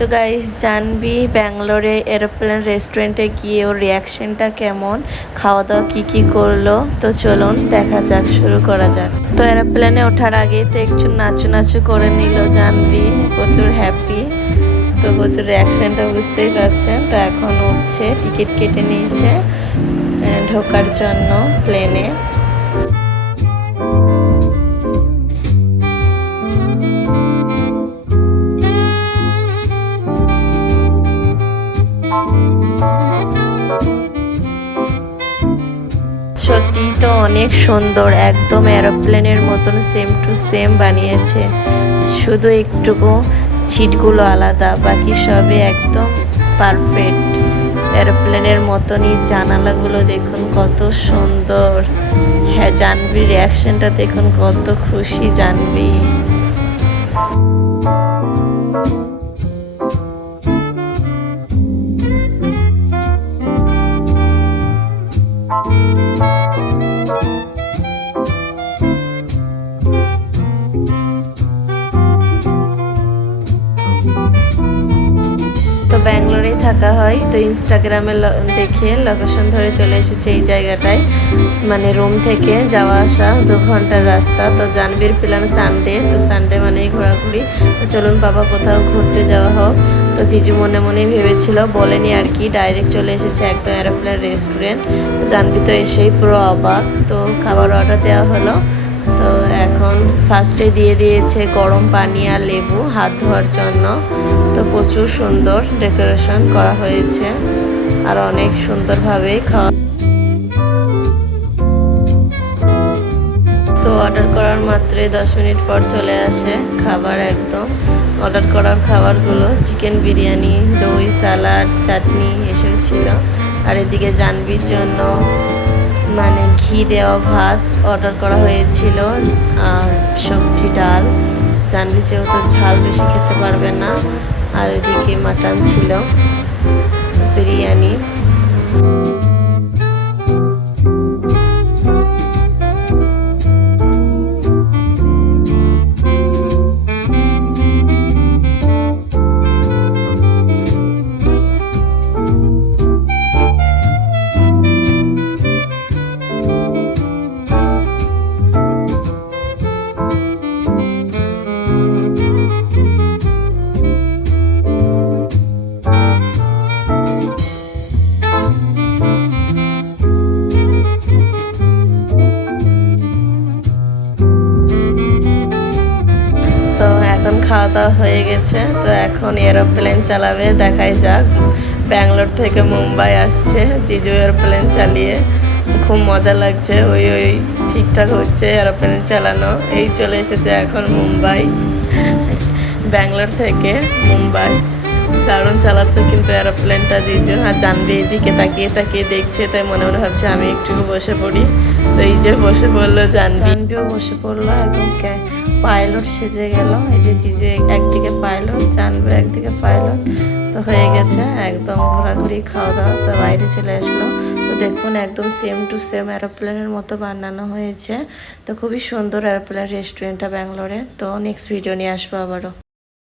তো গাইস, জানবি ব্যাঙ্গালোরে এরোপ্লেন রেস্টুরেন্টে গিয়ে ওর রিয়াকশনটা কেমন, খাওয়া দাওয়া কী করলো। তো চলুন দেখা যাক, শুরু করা যাক। তো এরোপ্লেনে ওঠার আগেই তো একটু নাচু করে নিল জানবি, প্রচুর হ্যাপি। তো প্রচুর রিয়াকশনটা বুঝতেই পারছেন। তো এখন উঠছে, টিকিট কেটে নিয়েছে ঢোকার জন্য প্লেনে। সত্যি তো অনেক সুন্দর, একদম এরোপ্লেনের মতন সেম টু সেম বানিয়েছে, শুধু একটুকু ছিটগুলো আলাদা, বাকি সবই একদম পারফেক্ট এরোপ্লেনের মতনই। জানালাগুলো দেখুন কত সুন্দর। হ্যাঁ, জানবির রিয়াকশনটা দেখুন, কত খুশি জানবি। তো ব্যাঙ্গালোরেই থাকা হয়, তো ইনস্টাগ্রামে দেখে লোকেশন ধরে চলে এসেছে এই জায়গাটায়। মানে রুম থেকে যাওয়া আসা 2 ঘন্টার রাস্তা। তো জানবির প্ল্যান সানডে, তো সানডে মানেই ঘোরাঘুরি। তো চলুন বাবা কোথাও ঘুরতে যাওয়া হোক। তো জিজু মনে মনে ভেবেছিল, বলেনি আর কি, ডাইরেক্ট চলে এসেছে একদম এরোপ্লেন রেস্টুরেন্ট। তো জানবি তো এসেই পুরো অবাক। তো খাবার অর্ডার দেওয়া হলো। তো এখন ফার্স্টে দিয়ে দিয়েছে গরম পানি আর লেবু হাত ধোয়ার জন্য। তো প্রচুর সুন্দর ডেকোরেশন করা হয়েছে আর অনেক সুন্দরভাবে খাওয়া। তো অর্ডার করার মাত্রই 10 মিনিট পর চলে আসে খাবার। একদম অর্ডার করার খাবারগুলো চিকেন বিরিয়ানি, দই, সালাড, চাটনি এসব ছিল। আর এদিকে জানবির জন্য মানে ঘি দেওয়া ভাত অর্ডার করা হয়েছিল আর সবজি ডাল। জানবি যেহেতু ঝাল বেশি খেতে পারবে না। আর এদিকে মাটন ছিল, বিরিয়ানি। তো এখন খাওয়া দাওয়া হয়ে গেছে। তো এখন এরোপ্লেন চালাবে, দেখাই যাক। ব্যাঙ্গালোর থেকে মুম্বাই আসছে জিজু এরোপ্লেন চালিয়ে। খুব মজা লাগছে, ওই ঠিকঠাক হচ্ছে এরোপ্লেন চালানো। এই চলে এসেছে এখন মুম্বাই, ব্যাঙ্গালোর থেকে মুম্বাই। দারুণ চালাচ্ছে কিন্তু এরোপ্লেনটা জিজু। আর জানবি এদিকে তাকিয়ে তাকিয়ে দেখছে, তাই মনে মনে ভাবছে আমি একটু বসে পড়ি। তো এই যে বসে পড়লো জানবিও বসে পড়লো, একদম পাইলট সেজে গেল। এই যে জিজু একদিকে পাইলট, জানবি একদিকে পাইলট। তো হয়ে গেছে একদম ঘোরাঘুরি, খাওয়া দাওয়া। তো বাইরে চলে আসলো। তো দেখুন একদম সেম টু সেম এরোপ্লেনের মতো বানানো হয়েছে। তো খুবই সুন্দর এরোপ্লেন রেস্টুরেন্টটা ব্যাঙ্গালোরে। তো নেক্সট ভিডিও নিয়ে আসবো আবারও।